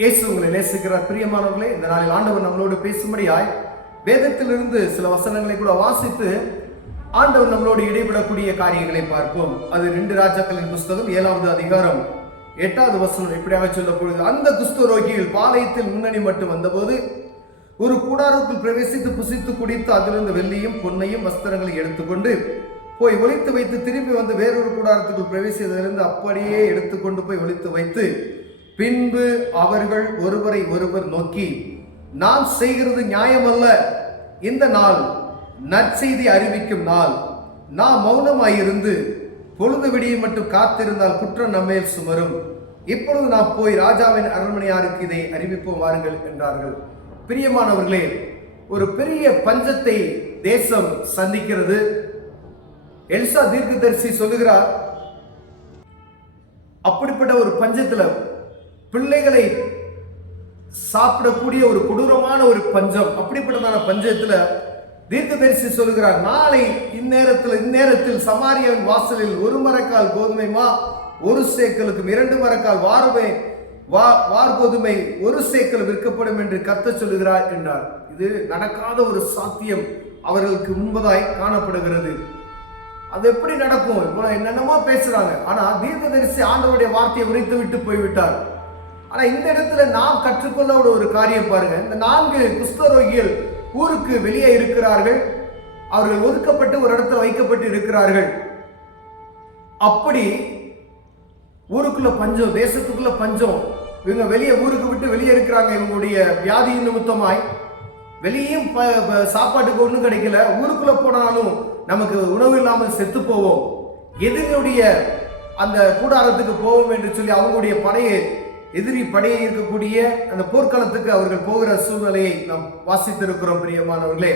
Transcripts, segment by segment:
இயேசு உங்களை நேசிக்கிறார். பிரியமானவர்களே, இந்த நாளில் ஆண்டவர் நம்மளோடு பேசும்படியாய் வேதத்திலிருந்து சில வசனங்களை கூட வாசித்து ஆண்டவர் நம்மளோடு இடைபெறக்கூடிய காரியங்களை பார்ப்போம். அது 2 ராஜாக்களின் புஸ்தகம் 7வது அதிகாரம் 8வது வசனம் இப்படியாக சொல்லப்படுது. அந்த குஷ்டரோகிகள் பாளையத்தில் முன்னணி மட்டும் வந்தபோது ஒரு கூடாரத்துக்குள் பிரவேசித்து புசித்து குடித்து அதிலிருந்து வெள்ளியும் பொன்னையும் வஸ்திரங்களை எடுத்துக்கொண்டு போய் ஒளித்து வைத்து திரும்பி வந்து வேறொரு கூடாரத்துக்குள் பிரவேசித்ததிலிருந்து அப்படியே எடுத்துக்கொண்டு போய் ஒளித்து வைத்து பின்பு அவர்கள் ஒருவரை ஒருவர் நோக்கி, நாம் செய்கிறது நியாயமல்ல, இந்த நாள் நற்செய்தி அறிவிக்கும் நாள், நாம் மௌனமாயிருந்து பொழுது விடிய மட்டும் காத்திருந்தால் குற்றம் நம்மேல் சுமரும். இப்பொழுது நாம் போய் ராஜாவின் அரண்மனையாருக்கு இதை அறிவிப்போம் வாருங்கள் என்றார்கள். பிரியமானவர்களே, ஒரு பெரிய பஞ்சத்தை தேசம் சந்திக்கிறது. எலிசா தீர்க்கதரிசி சொல்லுகிறார், அப்படிப்பட்ட ஒரு பஞ்சத்துல பிள்ளைகளை சாப்பிடக்கூடிய ஒரு கொடூரமான ஒரு பஞ்சம், அப்படிப்பட்டதான பஞ்சத்துல தீர்க்கதரிசி சொல்லுகிறார், நாளை இந்நேரத்தில் சமாரியாவின் வாசலில் 1 மரக்கால் கோதுமை மா 1 சேக்கலுக்கும் 2 மரக்கால் வார்கோதுமை 1 சேக்கல் விற்கப்படும் என்று கர்த்தர் சொல்லுகிறார் என்றார். இது நடக்காத ஒரு சாத்தியம் அவர்களுக்கு முன்பதாய் காணப்படுகிறது. அது எப்படி நடக்கும்? இப்போ என்னென்னமோ பேசுறாங்க. ஆனா தீர்க்கதரிசி ஆண்டவருடைய வார்த்தையை உரைத்து விட்டு போய்விட்டார். ஆனா இந்த இடத்துல நாம் கற்றுக்கொள்ள ஒரு காரியம் பாருங்க. இந்த 4 குஷ்டரோகிகள் ஊருக்கு வெளியே இருக்கிறார்கள். அவர்கள் ஒதுக்கப்பட்டு ஒரு இடத்துல வைக்கப்பட்டு இருக்கிறார்கள். அப்படி ஊருக்குள்ள பஞ்சம், தேசத்துக்குள்ள பஞ்சம். இவங்க வெளியே ஊருக்கு விட்டு வெளியே இருக்கிறாங்க. இவங்களுடைய வியாதியின் நிமித்தமாய் வெளியும் சாப்பாட்டுக்கு ஒன்றும் கிடைக்கல. ஊருக்குள்ள போனாலும் நமக்கு உணவு இல்லாமல் செத்து போவோம், எதிரியுடைய அந்த கூடாரத்துக்கு போவோம் என்று சொல்லி அவங்களுடைய எதிரி படையை இருக்கக்கூடிய அந்த போர்க்களத்துக்கு அவர்கள் போகிற சூழ்நிலையை நாம் வாசித்திருக்கிறோம். பிரியமானவர்களே,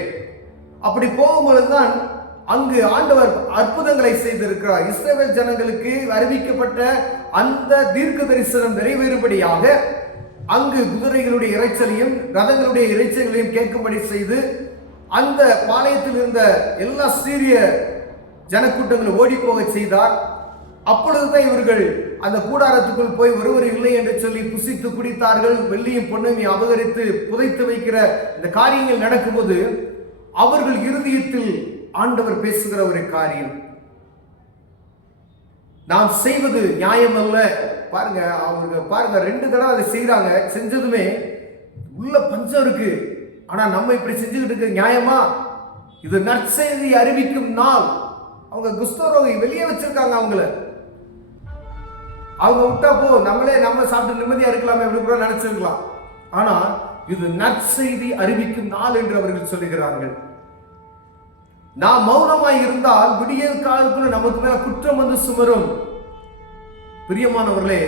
அப்படி போகும்பொழுதுதான் அங்கு ஆண்டவர் அற்புதங்களை செய்திருக்கிறார். இஸ்ரவேல் ஜனங்களுக்கு அறிவிக்கப்பட்ட அந்த தீர்க்க தரிசனம் நிறைவேறும்படியாக அங்கு குதிரைகளுடைய இறைச்சலையும் ரதங்களுடைய இறைச்சல்களையும் கேட்கும்படி செய்து அந்த பாளையத்தில் இருந்த எல்லா சீரிய ஜனக்கூட்டங்களும் ஓடி போக செய்தார். அப்பொழுதுதான் இவர்கள் அந்த கூடாரத்துக்குள் போய் ஒருவர் இல்லை என்று சொல்லி புசித்து குடித்தார்கள். வெள்ளியும் பொன்னையும் அபகரித்து புதைத்து வைக்கிற இந்த காரியங்கள் நடக்கும்போது அவர்கள் இருதயத்தில் ஆண்டவர் பேசுகிற ஒரு காரியம், நாம் செய்வது நியாயம் அல்ல. பாருங்க, அவங்க பாருங்க 2 தடவை அதை செய்யறாங்க. செஞ்சதுமே உள்ள பஞ்சம் இருக்கு. ஆனா நம்ம இப்படி செஞ்சுக்கிட்டு இருக்க நியாயமா? இது நற்செய்தி அறிவிக்கும் நாள். அவங்க குஷ்டரோகி வெளியே வச்சிருக்காங்க. அவங்க விட்டா நம்ம சாப்பிட்டு நிம்மதியா இருக்கலாமே அப்படி கூட நினைச்சிருக்கலாம். ஆனா இது நற்செய்தி அறிவிக்கும் நாள் என்று அவர்கள் சொல்லுகிறார்கள். நாம் மௌனமாய் இருந்தால் விடியல் காலத்துல நமக்கு மேல குற்றம் வந்து சுமரும். பிரியமானவர்களே,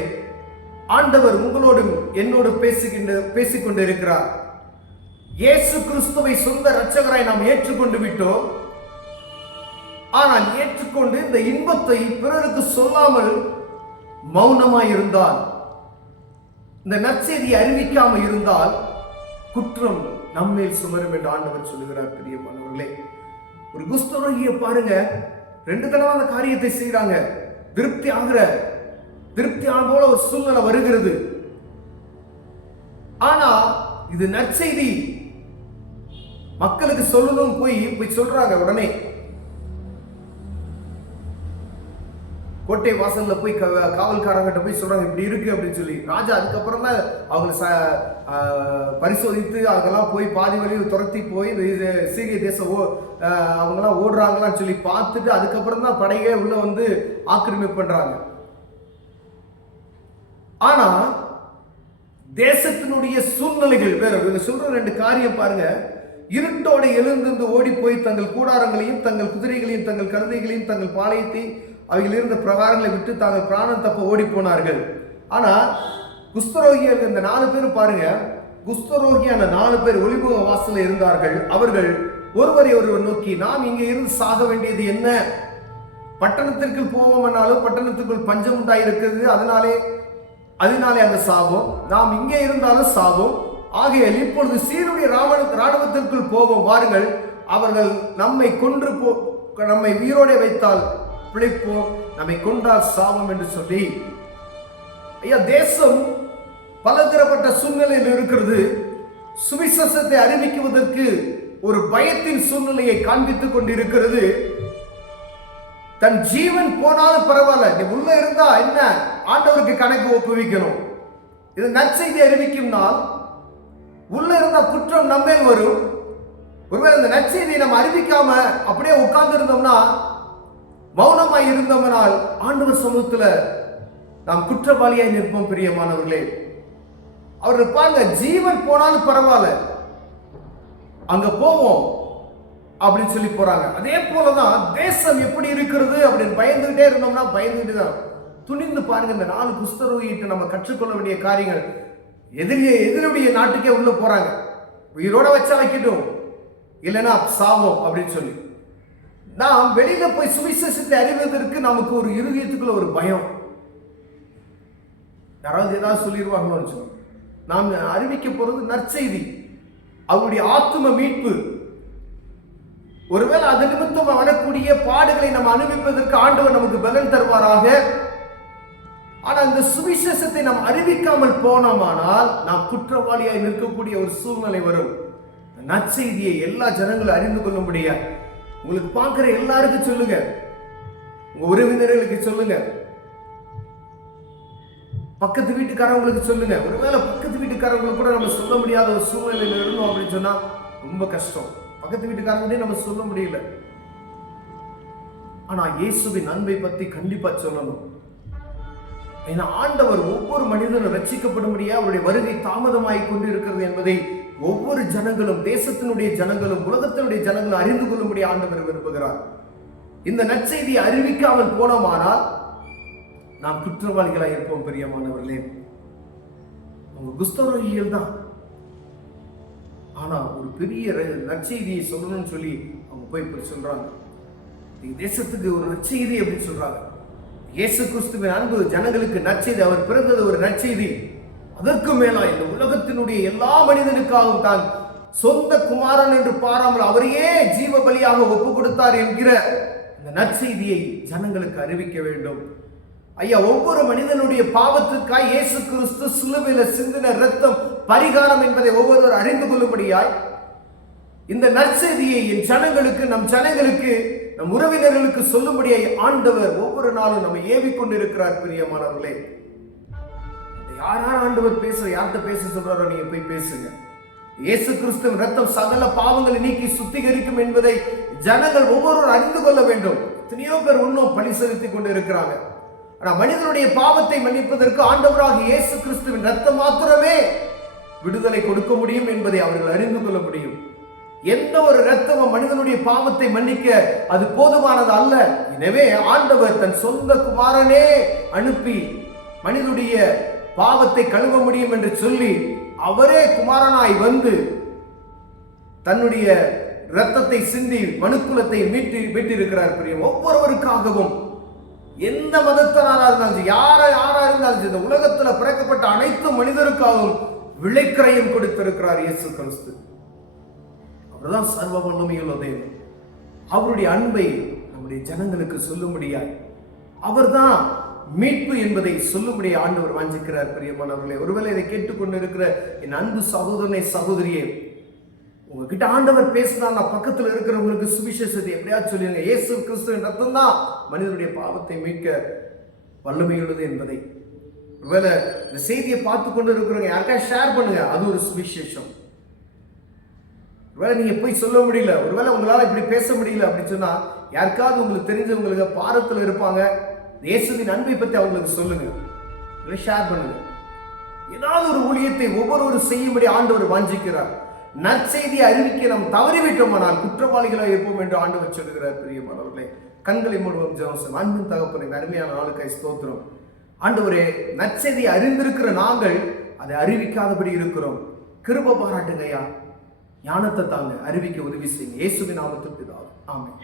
ஆண்டவர் உங்களோடும் என்னோடு பேசிக்கொண்டு இருக்கிறார். இயேசு கிறிஸ்துவை சொந்த இரட்சகராய் நாம் ஏற்றுக்கொண்டு விட்டோம். ஆனால் ஏற்றுக்கொண்டு இந்த இன்பத்தை பிறருக்கு சொல்லாமல் மௌனமாய் இருந்தால், இந்த நற்செய்தியை அறிவிக்காம இருந்தால் குற்றம் நம்மேல் சுமரும் என்று ஆண்டவர் சொல்லுகிறார். பிரியமானவர்களே, ஒரு குஷ்டரோகியை பாருங்க, 2 தடவை அந்த காரியத்தை செய்யறாங்க. திருப்தியான போல ஒரு சூழ்நிலை வருகிறது. ஆனா இது நற்செய்தி மக்களுக்கு சொல்லணும் போய் சொல்றாங்க. உடனே கோட்டை வாசல்ல போய் காவல்காரங்கிட்ட போய் சொல்றாங்க, இப்படி இருக்கு அப்படின்னு சொல்லி. ராஜா அதுக்கப்புறம் தான் அவங்களை பரிசோதித்து அதெல்லாம் போய் பாதி வழியில் துரத்தி போய் சீரிய தேசம் அவங்கெல்லாம் ஓடுறாங்களான்னு சொல்லி பார்த்துட்டு அதுக்கப்புறம் தான் படையே உள்ள வந்து ஆக்கிரமிப்பு பண்றாங்க. ஆனா தேசத்தினுடைய சூழ்நிலைகள் வேற. இவங்க சொல்ற 2 காரியம் பாருங்க. இருட்டோட எழுந்திருந்து ஓடி போய் தங்கள் கூடாரங்களையும் தங்கள் குதிரைகளையும் தங்கள் கழுதைகளையும் தங்கள் பாளையத்தை அவைகள் இருந்த பிரகாரங்களை விட்டு தாங்கள் பிராணம் தப்ப ஓடி போனார்கள். ஆனா குஷ்டரோகியர்கள் இந்த 4 பேர் பாருங்க, குஷ்டரோகியான 4 பேர் ஒளிமுக வாசல்ல இருந்தார்கள். அவர்கள் ஒருவரை ஒருவர் நோக்கி, நாம் இங்கே இருந்து சாக வேண்டியது என்ன? பட்டணத்திற்கு போவோம்னாலும் பட்டணத்துக்குள் பஞ்சம் உண்டாயிருக்கிறது, அதனாலே அந்த சாபம். நாம் இங்கே இருந்தாலும் சாபம். ஆகையால் இப்பொழுது சீருடைய ராணுவத்திற்குள் போவோம் வாருங்கள். அவர்கள் நம்மை நம்மை உயிரோட வைத்தால் பிழைப்போம், நம்மை கொண்டால் சாபம் என்று சொல்லி. ஐயா, தேசம் பலதரப்பட்ட சூழ்நிலையில் இருக்கிறது. சுவிசேஷத்தை அறிவிக்குவதற்கு ஒரு பயத்தின் சூழ்நிலையை காண்பித்துக் கொண்டிருக்கிறது. தன் ஜீவன் போனாலும் பரவாயில்ல, நீ உள்ள இருந்தா என்ன, ஆண்டவருக்கு கணக்கு ஒப்புவிக்கணும். இது நற்செய்தி அறிவிக்கும் நாள். உள்ள இருந்தா குற்றம் நம்மேல் வரும். ஒருவேளை இந்த நற்செய்தியை நம்ம அறிவிக்காம அப்படியே உட்கார்ந்து இருந்தோம்னா, மௌனமாய் இருந்தோம்னால் ஆண்டவர் சமூகத்துல நாம் குற்றவாளியாய் நிற்போம். பிரியமானவர்களே, அவர்கள் பாருங்க, ஜீவன் போனாலும் பரவாயில்ல, அங்க போவோம் அப்படின்னு சொல்லி போறாங்க. அதே போலதான் தேசம் எப்படி இருக்கிறது அப்படின்னு பயந்துகிட்டே இருந்தோம்னா பயந்துகிட்டு தான். துணிந்து பாருங்க, இந்த 4 குஷ்டரோகிட்ட நம்ம கற்றுக்கொள்ள வேண்டிய காரியங்கள். எதிரியுடைய நாட்டுக்கே உள்ள போறாங்க. உயிரோட வச்சா வைக்கட்டும், இல்லைன்னா சாவோம் அப்படின்னு சொல்லி. நாம் வெளியில போய் சுவிசேஷத்தை அறிவதற்கு நமக்கு ஒரு இருதயத்துக்குள்ள ஒரு பயம். யாராவது ஏதாவது சொல்லிடுவாங்களோன்னு சொல்லி நாம் அறிவிக்க போறது நற்செய்தி, அவருடைய ஆத்தும மீட்பு. ஒருவேளை அது நிமித்தம் வரக்கூடிய பாடுகளை நம்ம அனுபவிப்பதற்கு ஆண்டவர் நமக்கு பலன் தருவாராக. ஆனா இந்த சுவிசேஷத்தை நாம் அறிவிக்காமல் போனோமானால் நாம் குற்றவாளியாய் நிற்கக்கூடிய ஒரு சூழ்நிலை வரும். நற்செய்தியை எல்லா ஜனங்களும் அறிந்து கொள்ள முடியாது. உங்களுக்கு பார்க்கிற எல்லாருக்கும் சொல்லுங்க, உங்க உறவினர்களுக்கு சொல்லுங்க, பக்கத்து வீட்டுக்காரங்களுக்கு சொல்லுங்க. ஒருவேளை பக்கத்து வீட்டுக்காரங்களுக்கு கூட நம்ம சொல்ல முடியாத ஒரு சூழ்நிலையில இருந்தோம் அப்படின்னு சொன்னா ரொம்ப கஷ்டம். பக்கத்து வீட்டுக்காரங்களே நம்ம சொல்ல முடியல. ஆனா இயேசுவின் அன்பை பத்தி கண்டிப்பா சொல்லணும். ஏன்னா ஆண்டவர் ஒவ்வொரு மனிதனும் ரட்சிக்கப்படும்படியா அவருடைய வருகை தாமதமாகிக் கொண்டு இருக்கிறது என்பதை ஒவ்வொரு ஜனங்களும், தேசத்தினுடைய ஜனங்களும், உலகத்தினுடைய ஜனங்களும் அறிந்து கொள்ளும்படி ஆண்டவர் விரும்புகிறார். இந்த நற்செய்தியை அறிவிக்காமல் போனோமானால் நாம் குற்றவாளிகளாக இருப்போம். பிரியமானவர்களே, அவங்க குஷ்டரோகிகள் தான். ஆனா ஒரு பெரிய நற்செய்தியை சொல்லணும்னு சொல்லி அவங்க போய் சொல்றாங்க. தேசத்துக்கு ஒரு நற்செய்தி அப்படின்னு சொல்றாங்க. இயேசு கிறிஸ்துவின் அன்பு ஜனங்களுக்கு நற்செய்தி. அவர் பிறந்தது ஒரு நற்செய்தி. அதற்கு மேலா இந்த உலகத்தினுடைய எல்லா மனிதனுக்காகவும் தான் சொந்த குமாரன் என்று பாராமல் அவரையே ஜீவ பலியாக ஒப்பு கொடுத்தார் என்கிற இந்த நற்செய்தியை ஜனங்களுக்கு அறிவிக்க வேண்டும். ஐயா, ஒவ்வொரு மனிதனுடைய பாவத்திற்காய் இயேசு கிறிஸ்து சிலுவையில சிந்தின இரத்தம் பரிகாரம் என்பதை ஒவ்வொருவர் அறிந்து கொள்ளும்படியாய் இந்த நற்செய்தியை என் ஜனங்களுக்கு, நம் ஜனங்களுக்கு, நம் உறவினர்களுக்கு சொல்லும்படியாய் ஆண்டவர் ஒவ்வொரு நாளும் நம்ம ஏவிக்கொண்டிருக்கிறார். பிரியமானவர்களே, யார் ஆண்டவர் பேச, யார்கிட்ட பேச சொல்றாரோ நீங்க போய் பேசுங்க. இயேசு கிறிஸ்துவின் ரத்தம் சகல பாவங்களை நீக்கி சுத்திகரிக்கும் என்பதை ஜனங்கள் ஒவ்வொருவரும் அறிந்து கொள்ள வேண்டும். எத்தனையோ பேர் இன்னும் பழி செலுத்திக் கொண்டு இருக்கிறாங்க. ஆனா மனிதனுடைய பாவத்தை மன்னிப்பதற்கு ஆண்டவராக இயேசு கிறிஸ்துவின் ரத்தம் மாத்திரமே விடுதலை கொடுக்க முடியும் என்பதை அவர்கள் அறிந்து கொள்ள முடியும். எந்த ஒரு ரத்தமும் மனிதனுடைய பாவத்தை மன்னிக்க அது போதுமானது அல்ல. எனவே ஆண்டவர் தன் சொந்த குமாரனே அனுப்பி மனிதனுடைய பாவத்தை கழுவ முடியும் என்று சொல்லி அவரே குமாரனாய் வந்து தன்னுடைய இரத்தத்தை சிந்தி மனுக்குலத்தை மீட்டிருக்கிறார். பிரியம், ஒவ்வொருவருக்காகவும், எந்த மதத்தினரா இருந்தாலும், யாரா இருந்தாலும், இந்த உலகத்துல பிறக்கப்பட்ட அனைத்து மனிதருக்காகவும் விலைக்கிரயம் கொடுத்திருக்கிறார் இயேசு கிறிஸ்து. அவர்தான் சர்வ வல்லமையுள்ள தேவன். அவருடைய அன்பை நம்முடைய ஜனங்களுக்கு சொல்லும்படியாய் அவர்தான் மீட்பு என்பதை சொல்லும்படிய ஆண்டவர் வாஞ்சிக்கிறார். பிரியமானவர்களே, ஒருவேளை இதை கேட்டுக்கொண்டு இருக்கிற என் அன்பு சகோதரனை, சகோதரியே, உங்ககிட்ட ஆண்டவர் பேசினா பக்கத்தில் இருக்கிறவங்களுக்கு சுவிசேஷத்தை எப்படியாவது சொல்லுங்க. இயேசு கிறிஸ்துவின் ரத்தம் தான் மனிதனுடைய பாவத்தை மீட்க வல்லமையுள்ளது என்பதை. ஒருவேளை இந்த செய்தியை பார்த்து கொண்டு இருக்கிறவங்க யாருக்கா ஷேர் பண்ணுங்க. அது ஒரு சுவிசேஷம். ஒருவேளை நீங்க போய் சொல்ல முடியல, ஒருவேளை உங்களால இப்படி பேச முடியல அப்படின்னு சொன்னா யாருக்காவது உங்களுக்கு தெரிஞ்சவங்களுக்கு பாரத்தில் இருப்பாங்க, இயேசுவின் அன்பை பற்றி அவங்களுக்கு சொல்லுங்க, ஷேர் பண்ணுங்க. ஏதாவது ஒரு ஊழியத்தை ஒவ்வொருவரும் செய்யும்படி ஆண்டவர் வாஞ்சிக்கிறார். நற்செய்தியை அறிவிக்க நாம் தவறிவிட்டோமானால் குற்றவாளிகளாக இருப்போம் என்று ஆண்டவர் சொல்லுகிறார். பிரியமானவர்களே, கண்களை மூடுவோம். ஜெபம். அன்பின் தகப்பனே, அருமையான நாளுக்காய் ஸ்தோத்திரம். ஆண்டவரே, நற்செய்தியை அறிந்திருக்கிற நாங்கள் அதை அறிவிக்காதபடி இருக்கிறோம். கிருபை பாராட்டுங்கய்யா, ஞானத்தை தாங்க, அறிவிக்க உதவி செய்யுங்க. இயேசுவின் நாமத்தில் பிதாவே, ஆமென்.